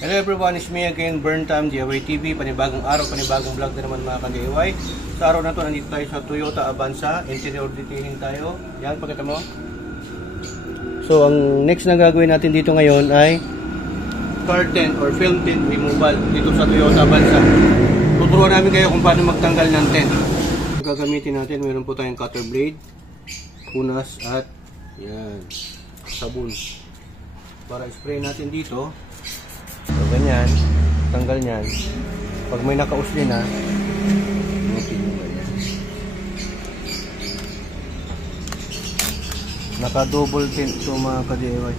Hello everyone, it's me again, Burn Time DIY TV. Panibagong araw, panibagong vlog na naman mga ka-DIY. Sa araw na to, nandito tayo sa Toyota Avanza. Interior detailing tayo. Yan, pakita mo. So, ang next na gagawin natin dito ngayon ay curtain or film tint removal dito sa Toyota Avanza. Tuturuan namin kayo kung paano magtanggal ng tent. Gagamitin natin, meron po tayong cutter blade, punas at yan, sabon. Para spray natin dito. So, ganyan, tanggal nyan. Pag may nakausli na, naka-double tint ito mga ka-DIY.